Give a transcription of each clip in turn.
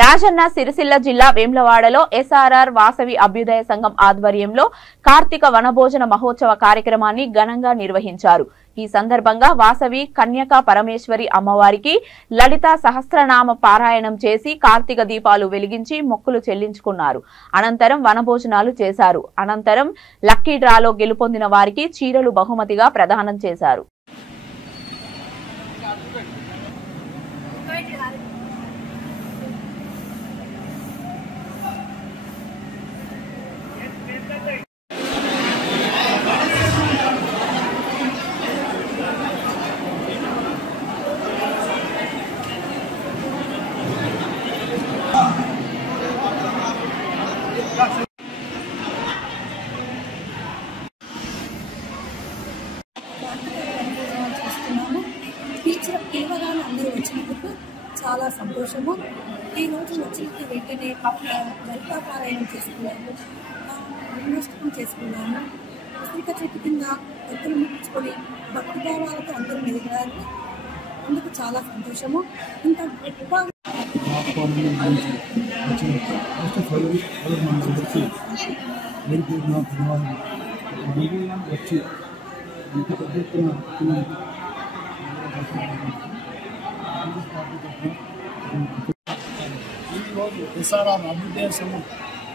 రాజన్న సిరిసిల్ల జిల్లా వేములవాడలో ఎస్ఆర్ఆర్ వాసవి అభ్యుదయ సంఘం ఆధ్వర్యంలో కార్తీక వనభోజన మహోత్సవ కార్యక్రమాన్ని ఘనంగా నిర్వహించారు। ఈ సందర్భంగా వాసవి కన్యకా పరమేశ్వరి అమ్మవారికి లలిత సహస్రనామ పారాయణం చేసి కార్తీక దీపాలు వెలిగించి మొక్కులు చెల్లించుకున్నారు। అనంతరం వనభోజనాలు చేశారు। అనంతరం లక్కీ డ్రాలో గెలుపొందిన వారికి చీరలు బహుమతిగా ప్రదానం చేశారు। టీచర్ కేవలాలు అందరూ వచ్చినందుకు చాలా సంతోషము। ఈ రోజు వచ్చిన వెంటనే లలితా పారాయణం చేసుకున్నాము, విమోచనం చేసుకున్నాము। ఉసిరిక చెట్టు కింద భక్తులు ముట్టించుకొని భక్తిభావాలతో అందరూ మెదిగారు। అందుకు చాలా సంతోషము। ఇంత గొప్ప ఈరోజు ఎస్ఆర్ఆర్ అభ్యుదయ సంఘం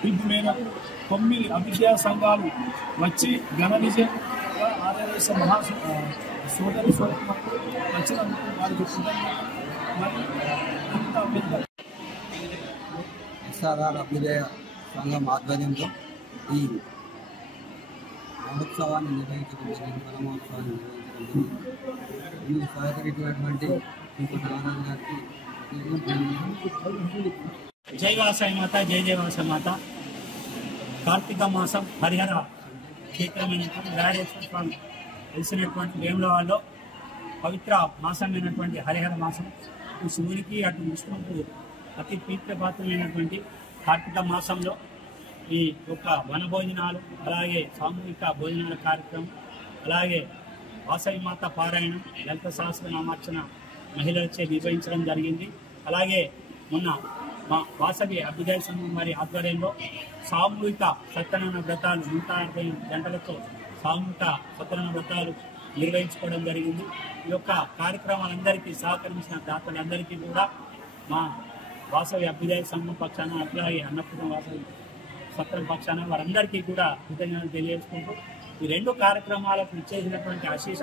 పిలుపు మేరకు 9 అభ్యుదయ సంఘాలు వచ్చి ఘన విజయంగా ఆర్యవైశ్య సోదరి సోదరులకు వచ్చినందుకు వారికి ఎస్ఆర్ఆర్ అభ్యుదయ సంఘం ఆధ్వర్యంలో ఈ మహోత్సవాన్ని నిర్వహించడం వనమహోత్సవాన్ని నిర్వహించడం ఇందుకు సహకరించినటువంటి నారాయణ గారికి జై వాసవి మాత, జై జయ వాసవి మాత। కార్తీక మాసం హరిహర క్షేత్రమైనటువంటి రాజేశ్వర స్వామి తెలిసినటువంటి వేములవాడలో పవిత్ర మాసమైనటువంటి హరిహర మాసం ఇటు శివునికి అటు విష్ణువుకు అతి ప్రీతిపాత్రమైనటువంటి కార్తీక మాసంలో ఈ యొక్క వనభోజనాలు, అలాగే సామూహిక భోజనాల కార్యక్రమం, అలాగే వాసవి మాత పారాయణం, లలిత సహస్రనామార్చన మహిళలచే నిర్వహించడం జరిగింది। అలాగే మొన్న మా వాసవి అభ్యుదయ సంఘం వారి ఆధ్వర్యంలో సామూహిక సత్యనారాయణ వ్రతాలు 150 గంటలతో సామూహిక సత్యనారాయణ వ్రతాలు నిర్వహించుకోవడం జరిగింది। ఈ యొక్క కార్యక్రమాలందరికీ సహకరించిన దాతలందరికీ కూడా మా వాసవి అభ్యుదయ సంఘం పక్షాన, అట్లాగే అన్నపూర్ణ వాసవి సత్రం పక్షాన వారందరికీ కూడా కృతజ్ఞతలు తెలియజేసుకుంటూ ఈ 2 కార్యక్రమాలకు ఇచ్చేసినటువంటి అశేష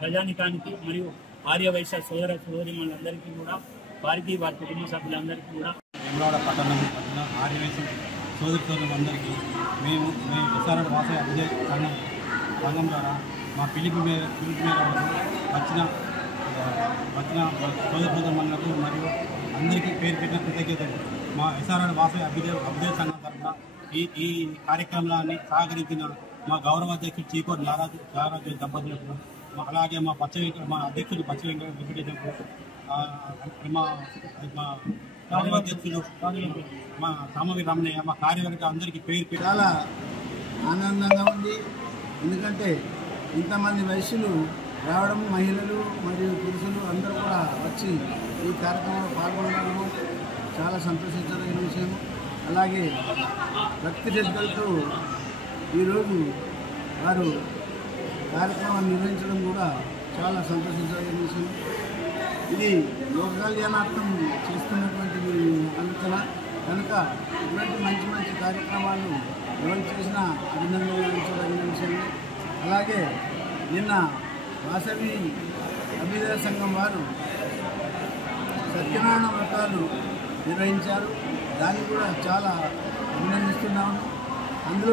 ప్రజానికానికి మరియు ఆర్యవైశ్య సోదర సోదరిమణులందరికీ కూడా, వారికి వారి కుటుంబ సభ్యులందరికీ కూడా, వేములవాడ పట్టణ ఆర్యవైశ్య సోదరి సోదరులందరికీ మేము ఎస్ఆర్ఆర్ వాసవి అభ్యుదయ సంఘం ద్వారా మా పిలుపు మేరకు వచ్చిన సోదర సోదరులకు మరియు అందరికీ పేరు పెట్టిన కృతజ్ఞతలు। మా ఎస్ఆర్ఆర్ వాసవి అభ్యుదయ సంఘం తరఫున ఈ కార్యక్రమాన్ని సహకరించిన మా గౌరవ అధ్యక్షుడు చీకోటి నారాజు దంపతులకు, అలాగే మా అధ్యక్షుడు పచ్చ వెంకటేశ్వరకు, మా కార్యవాధ్యక్షులు మా సామవి రమణయ్య, మా కార్యవర్గ అందరికీ పేరు చాలా ఆనందంగా ఉంది। ఎందుకంటే ఇంతమంది వైశ్యులు రావడం, మహిళలు మరియు పురుషులు అందరూ కూడా వచ్చి ఈ కార్యక్రమంలో పాల్గొనడము చాలా సంతోషించదగిన విషయం। అలాగే భక్తి శ్రద్ధలతో ఈరోజు వారు కార్యక్రమాన్ని నిర్వహించడం కూడా చాలా సంతోషించదగిన విషయం। ఇది లోక కళ్యాణార్థం చేస్తున్నటువంటి ఆలోచన కనుక ఇటువంటి మంచి మంచి కార్యక్రమాలు ఎవరు చేసినా అభినందించదగిన విషయం। అలాగే నిన్న వాసవి అభ్యుదయ సంఘం వారు సత్యనారాయణ వ్రతాలు నిర్వహించారు, దాన్ని కూడా చాలా అభినందిస్తున్నాము। అందులో